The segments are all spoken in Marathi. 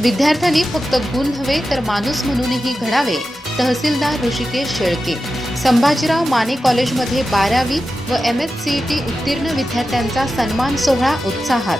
विद्यार्थ्यांनी फक्त गुण नव्हे तर माणूस म्हणूनही घडावे तहसीलदार ऋषिकेश शेळके. संभाजीराव माने कॉलेजमध्ये बारावी व एम एस सी टी उत्तीर्ण विद्यार्थ्यांचा सन्मान सोहळा उत्साहात.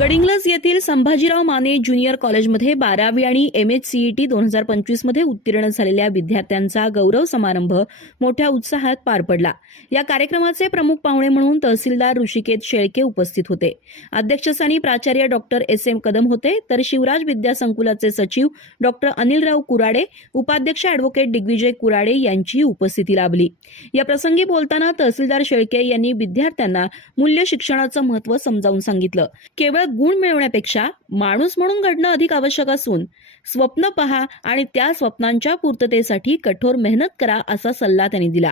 गडिंग्लज येथील संभाजीराव माने ज्युनियर कॉलेजमध्ये बारावी आणि एम एच सीईटी दोन हजार पंचवीसमध्ये उत्तीर्ण झालेल्या विद्यार्थ्यांचा गौरव समारंभ मोठ्या उत्साहात पार पडला. या कार्यक्रमाचे प्रमुख पाहुणे म्हणून तहसीलदार ऋषिकेत शेळके उपस्थित होते. अध्यक्षस्थानी प्राचार्य डॉक्टर एस एम कदम होते. तर शिवराज विद्यासंकुलाचे सचिव डॉक्टर अनिलराव कुराडे उपाध्यक्ष अॅडव्होकेट दिग्विजय कुराडे यांचीही उपस्थिती लाभली. या प्रसंगी बोलताना तहसीलदार शेळके यांनी विद्यार्थ्यांना मूल्य शिक्षणाचं महत्त्व समजावून सांगितलं. केवळ गुण मिळवण्यापेक्षा माणूस म्हणून घडणं अधिक आवश्यक असून स्वप्न पहा आणि त्या स्वप्नांच्या पूर्ततेसाठी कठोर मेहनत करा असा सल्ला त्यांनी दिला.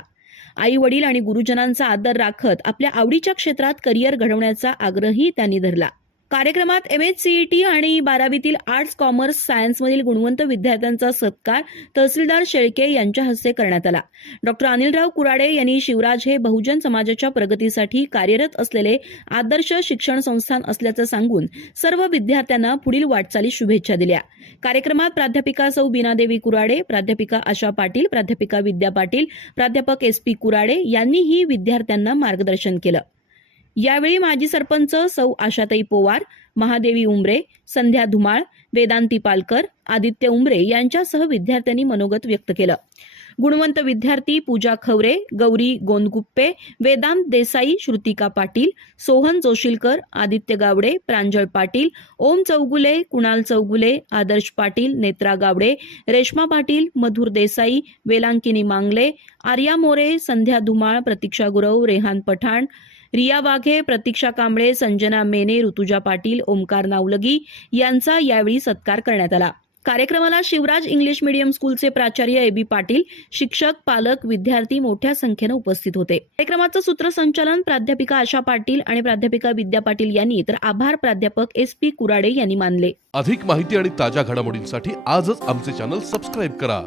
आई वडील आणि गुरुजनांचा आदर राखत आपल्या आवडीच्या क्षेत्रात करिअर घडवण्याचा आग्रही त्यांनी धरला. कार्यक्रमात एम एच सीईटी आणि बारावीतील आर्ट्स कॉमर्स सायन्समधील गुणवंत विद्यार्थ्यांचा सत्कार तहसीलदार शेळके यांच्या हस्ते करण्यात आला. डॉक्टर अनिलराव कुराडे यांनी शिवराज हे बहुजन समाजाच्या प्रगतीसाठी कार्यरत असलेले आदर्श शिक्षण संस्थान असल्याचं सांगून सर्व विद्यार्थ्यांना पुढील वाटचाली शुभेच्छा दिल्या. कार्यक्रमात प्राध्यापिका सौ बीनादेवी कुराडे प्राध्यापिका आशा पाटील प्राध्यापिका विद्या पाटील प्राध्यापक एस पी कुराडे यांनीही विद्यार्थ्यांना मार्गदर्शन केलं. यावेळी माजी सरपंच सौ आशाताई पोवार महादेवी उमरे संध्या धुमाळ वेदांती पालकर आदित्य उमरे यांच्यासह विद्यार्थ्यांनी मनोगत व्यक्त केलं. गुणवंत विद्यार्थी पूजा खवरे गौरी गोंदगुप्पे वेदांत देसाई श्रुतिका पाटील सोहन जोशीलकर आदित्य गावडे प्रांजळ पाटील ओम चौगुले कुणाल चौगुले आदर्श पाटील नेत्रा गावडे रेश्मा पाटील मधुर देसाई वेलांकिनी मांगले आर्या मोरे संध्या धुमाळ प्रतीक्षा गुरव रेहान पठाण रिया वाघे प्रतीक्षा कांबळे संजना मेने ऋतुजा पाटील ओमकार नावलगी यांचा यावेळी सत्कार करण्यात आला. कार्यक्रमाला शिवराज इंग्लिश मीडियम स्कूलचे प्राचार्य ए बी पाटील शिक्षक पालक विद्यार्थी मोठ्या संख्येनं उपस्थित होते. कार्यक्रमाचं सूत्रसंचालन प्राध्यापिका आशा पाटील आणि प्राध्यापिका विद्या पाटील यांनी तर आभार प्राध्यापक एस पी कुराडे यांनी मानले. अधिक माहिती आणि ताज्या घडामोडींसाठी आजच आमचे चॅनल सबस्क्राईब करा.